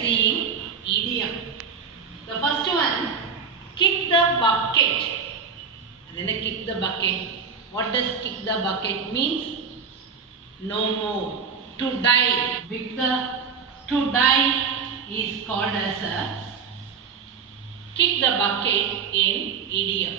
seeing idiom. The first one, kick the bucket. Then kick the bucket. What does kick the bucket means? No more. To die. To die is called as a kick the bucket in idiom.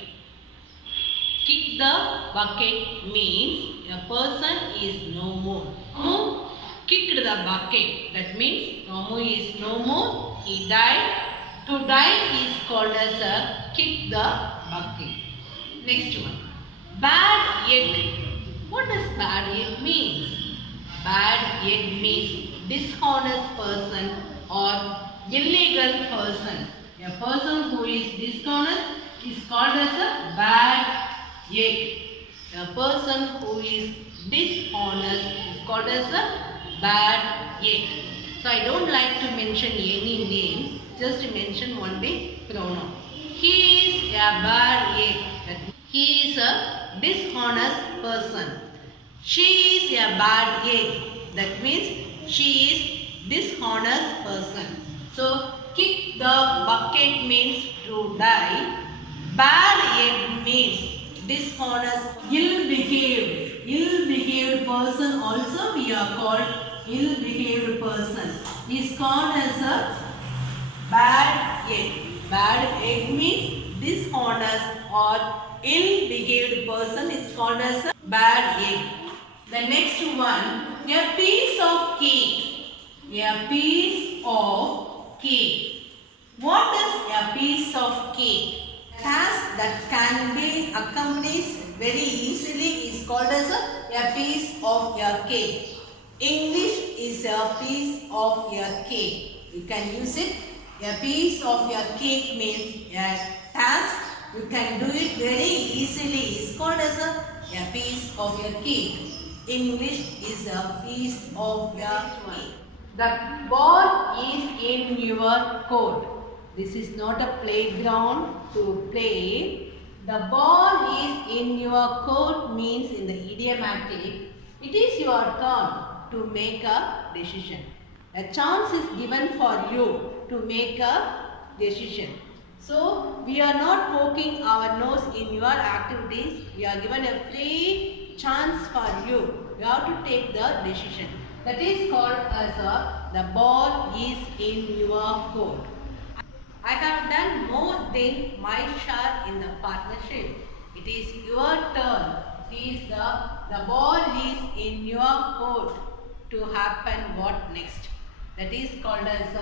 Kick the bucket means a person is no more. Who kicked the bucket? That means Ramu is no more. He died. To die is called as a kick the bucket. Next one. Bad egg. What does bad egg mean? Bad egg means dishonest person or illegal person. A person who is dishonest is called as a bad egg. A person who is dishonest is called as a bad egg. So I don't like to mention any names, just mention only pronoun. He is a bad egg. He is a dishonest person. She is a bad egg. That means she is dishonest person. So kick the bucket means to die. Bad egg means dishonest, ill-behaved. Ill-behaved person also we are called ill-behaved person. Is called as a bad egg. Bad egg means dishonest or ill-behaved person is called as a bad egg. The next one, a piece of cake. A piece of cake. What is a piece of cake? Task that can be accomplished very easily is called as a piece of a cake. English is a piece of a cake. You can use it. A piece of a cake means a task. You can do it very easily. It's called as a piece of a cake. English is a piece of a cake. The ball is in your court. This is not a playground to play. The ball is in your court means in the idiomatic, it is your turn to make a decision. A chance is given for you to make a decision. So, we are not poking our nose in your activities. We are given a free chance for you. You have to take the decision. That is called as the ball is in your court. I have done more than my share in the partnership. It is your turn. It is the ball is in your court to happen what next. That is called as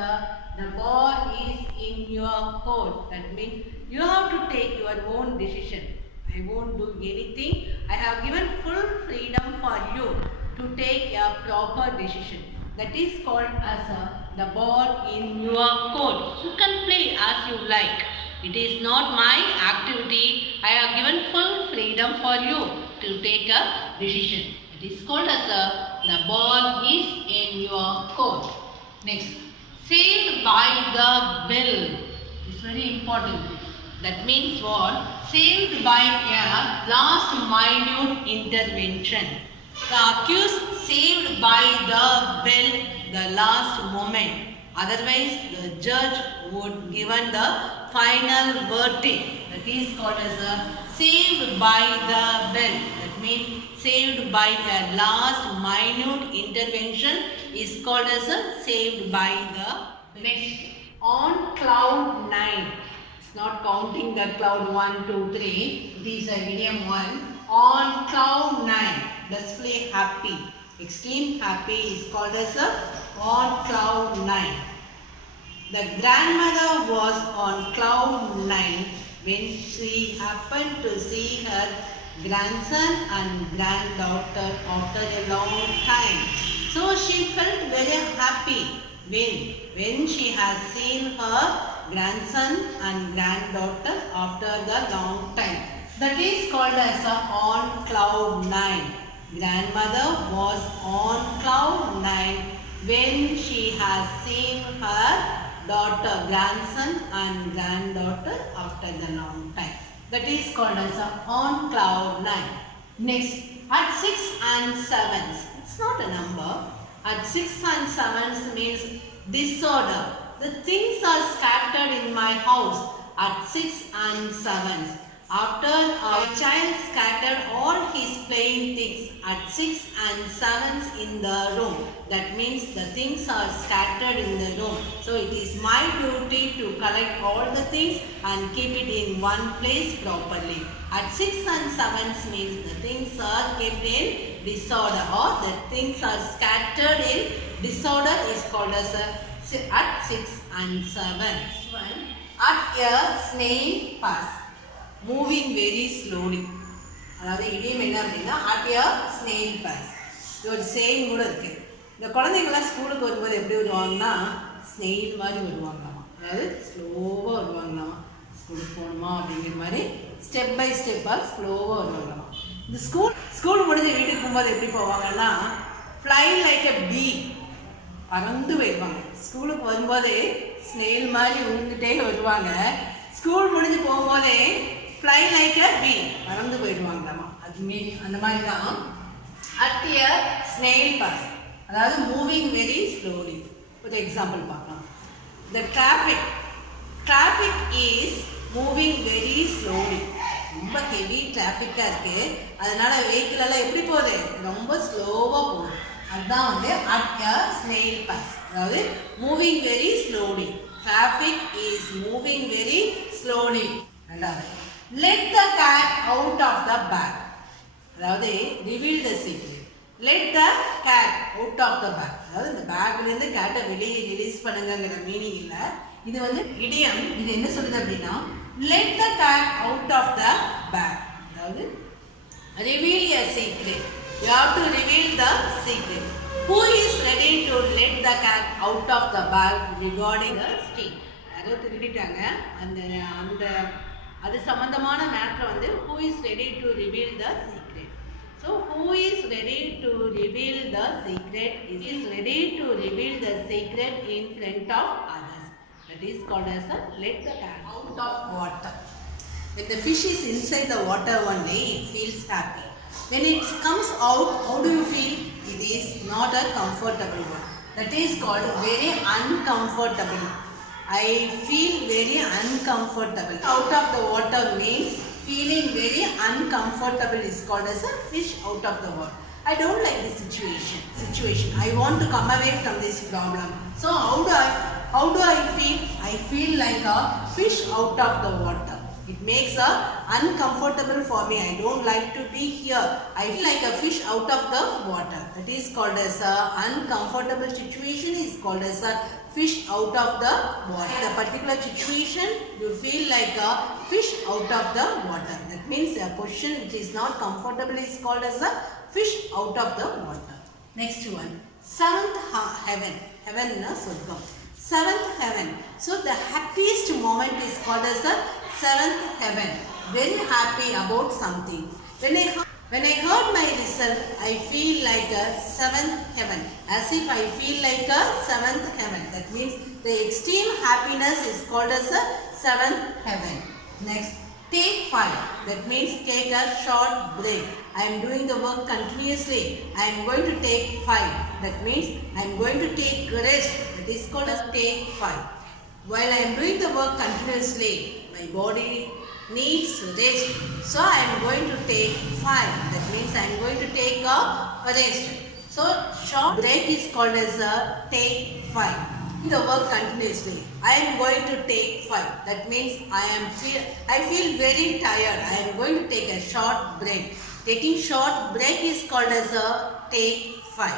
the ball is in your court. That means you have to take your own decision. I won't do anything. I have given full freedom for you to take a proper decision. That is called as the ball in your court. You can play as you like. It is not my activity. I have given full freedom for you to take a decision. It is called as the ball is in your court. Next, saved by the bell. It's very important. That means what? Saved by a last minute intervention. The accused saved by the bell the last moment. Otherwise, the judge would given the final verdict. That is called as a saved by the bell. That means saved by a last minute intervention is called as a saved by the. Next, on cloud 9. It's not counting the cloud 1, 2, 3. It is a idiom 1. On cloud 9. Blissfully happy. Extreme happy is called as a on cloud 9. The grandmother was on cloud 9 when she happened to see her grandson and granddaughter after a long time. So she felt very happy when she has seen her grandson and granddaughter after the long time. That is called as a on cloud 9. Grandmother was on cloud 9 when she has seen her daughter, grandson and granddaughter after the long time. That is called as a on cloud 9. Next, at 6 and 7. It's not a number. At 6 and 7 means disorder. The things are scattered in my house at 6 and 7. After a child scattered all his playing things at 6 and 7 in the room. That means the things are scattered in the room. So it is my duty to collect all the things and keep it in one place properly. At 6 and 7 means the things are kept in disorder, or the things are scattered in disorder is called as at 6 and 7. At a snail pace. Moving very slowly. அதாவது இடியம் என்ன அப்படின்னா at a snail pace. இது ஒரு saying கூட இருக்கு. இந்த குழந்தைங்களாம் ஸ்கூலுக்கு வரும்போது எப்படி வருவாங்கன்னா ஸ்னெயில் மாதிரி வருவாங்களாமா. அதாவது ஸ்லோவாக வருவாங்களாமா. ஸ்கூலுக்கு போகணுமா அப்படிங்கிற மாதிரி ஸ்டெப் பை ஸ்டெப்பாக ஸ்லோவாக வருவாங்களாமா. இந்த ஸ்கூல் முடிஞ்சு வீட்டுக்கு போகும்போது எப்படி போவாங்கன்னா ஃப்ளை லைக் அ பீ, பறந்து போயிடுவாங்க. ஸ்கூலுக்கு வரும்போதே ஸ்னெயில் மாதிரி உழுந்துட்டே வருவாங்க. ஸ்கூல் முடிஞ்சு போகும்போதே ஃப்ளை லைக் அ பீ, பறந்து போயிடுவாங்களாமா. அது அந்த மாதிரி தான் அட் எ ஸ்னெயில் பாஸ், அதாவது மூவிங் வெரி ஸ்லோலி. ஒரு எக்ஸாம்பிள் பார்க்கலாம். The traffic is moving very slowly. ரொம்ப ஹெவி டிராஃபிக்காக இருக்குது, அதனால வெஹிக்கிள் எல்லாம் எப்படி போகுது, ரொம்ப ஸ்லோவாக போகுது. அதுதான் வந்து அட் எ ஸ்னெயில் பாஸ், அதாவது moving very slowly. Traffic is moving very slowly. ரெண்டாவது, let the cat out of the bag, அதாவது reveal the secret. let the cat out of the bag, அதாவது இந்த பேக்லேருந்து கேட்டை வெளியே ரிலீஸ் பண்ணுங்கிற மீனிங் இல்லை. இது வந்து இடியம். இது என்ன சொல்லுது அப்படின்னா let the cat out of the bag, அதாவது reveal a secret. you have to reveal the secret. who is ready to let the cat out of the bag regarding the steal? யாரோ திருடிட்டாங்க, அந்த அது சம்பந்தமான மேட்டர் வந்து who is ready to reveal the secret. so who is ready to reveal the secret is ready to reveal the secret in front of others. that is called as a let the cat out of water. when the fish is inside the water one day, it feels happy. when it comes out, how do you feel? it is not a comfortable one. that is called very uncomfortable. I feel very uncomfortable. Out of the water means feeling very uncomfortable is called as a fish out of the water. I don't like this situation. I want to come away from this problem. So how do I feel? I feel like a fish out of the water. It makes a uncomfortable for me. I don't like to be here. I feel like a fish out of the water. That is called as a uncomfortable situation is called as a fish out of the water. In a particular situation, you feel like a fish out of the water. That means a position which is not comfortable is called as a fish out of the water. Next one, seventh heaven. Heaven na சொர்க்கம். Seventh heaven. So the happiest moment is called as a seventh heaven. Very happy about something. When I heard my result, I feel like a seventh heaven. As if I feel like a seventh heaven. That means the extreme happiness is called as a seventh heaven. Next, take 5. That means take a short break. I am doing the work continuously. I am going to take 5. That means I am going to take rest. That is called as take 5. While I am doing the work continuously, my body needs rest. So I am going to take 5. That means I am going to take a rest. So short break is called as a take 5. The work continuously. I am going to take 5. That means I feel very tired. I am going to take a short break. Taking short break is called as a take 5.